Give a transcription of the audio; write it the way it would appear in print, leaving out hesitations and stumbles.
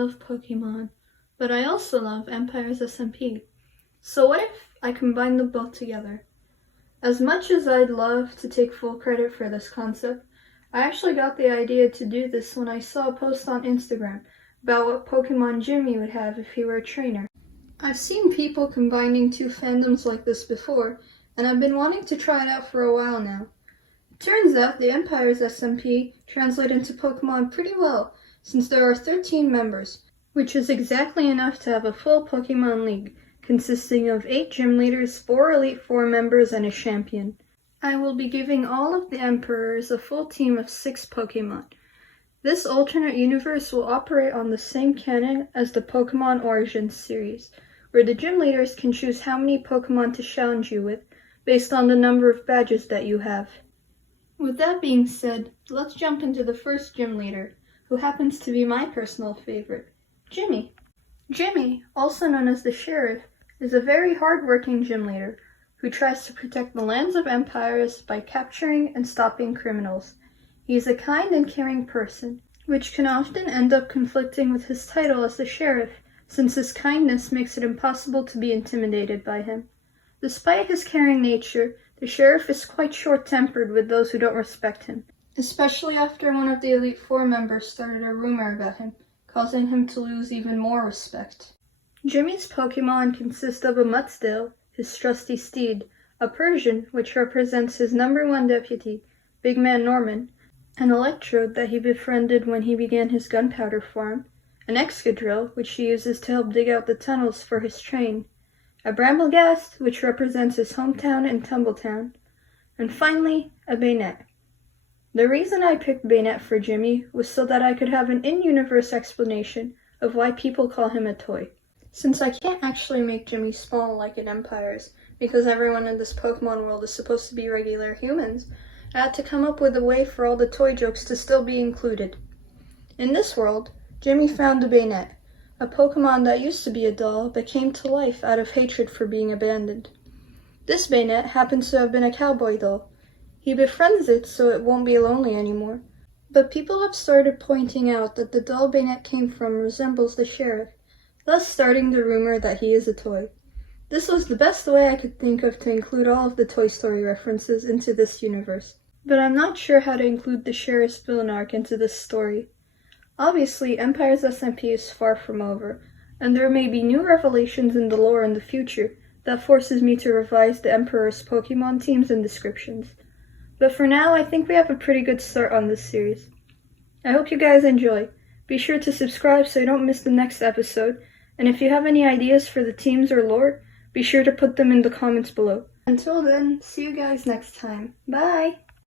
love Pokémon, but I also love Empire's SMP. So what if I combine them both together? As much as I'd love to take full credit for this concept, I actually got the idea to do this when I saw a post on Instagram about what Pokemon Jimmy would have if he were a trainer. I've seen people combining two fandoms like this before, and I've been wanting to try it out for a while now. It turns out the Empire's SMP translate into Pokemon pretty well, since there are 13 members, which is exactly enough to have a full Pokemon League, consisting of 8 gym leaders, 4 Elite Four members, and a champion. I will be giving all of the Emperors a full team of 6 Pokemon. This alternate universe will operate on the same canon as the Pokemon Origins series, where the gym leaders can choose how many Pokemon to challenge you with, based on the number of badges that you have. With that being said, let's jump into the first gym leader, who happens to be my personal favorite, Jimmy. Jimmy, also known as the Sheriff, is a very hard-working gym leader who tries to protect the lands of Empires by capturing and stopping criminals. He is a kind and caring person, which can often end up conflicting with his title as the Sheriff, since his kindness makes it impossible to be intimidated by him. Despite his caring nature, the Sheriff is quite short-tempered with those who don't respect him, especially after one of the Elite Four members started a rumor about him, causing him to lose even more respect. Jimmy's Pokemon consist of a Mudsdale, his trusty steed, a Persian, which represents his #1 deputy, Big Man Norman, an Electrode that he befriended when he began his gunpowder farm, an Excadrill, which he uses to help dig out the tunnels for his train, a Brambleghast, which represents his hometown in Tumbletown, and finally, a Bayonet. The reason I picked Bayonet for Jimmy was so that I could have an in-universe explanation of why people call him a toy. Since I can't actually make Jimmy small like in Empires, because everyone in this Pokemon world is supposed to be regular humans, I had to come up with a way for all the toy jokes to still be included. In this world, Jimmy found a Bayonet, a Pokemon that used to be a doll but came to life out of hatred for being abandoned. This Bayonet happens to have been a cowboy doll. He befriends it so it won't be lonely anymore. But people have started pointing out that the doll Bayonet came from resembles the Sheriff, thus starting the rumor that he is a toy. This was the best way I could think of to include all of the Toy Story references into this universe. But I'm not sure how to include the Sheriff's villain arc into this story. Obviously, Empire's SMP is far from over, and there may be new revelations in the lore in the future that forces me to revise the Emperor's Pokemon teams and descriptions. But for now, I think we have a pretty good start on this series. I hope you guys enjoy. Be sure to subscribe so you don't miss the next episode, and if you have any ideas for the teams or lore, be sure to put them in the comments below. Until then, see you guys next time. Bye!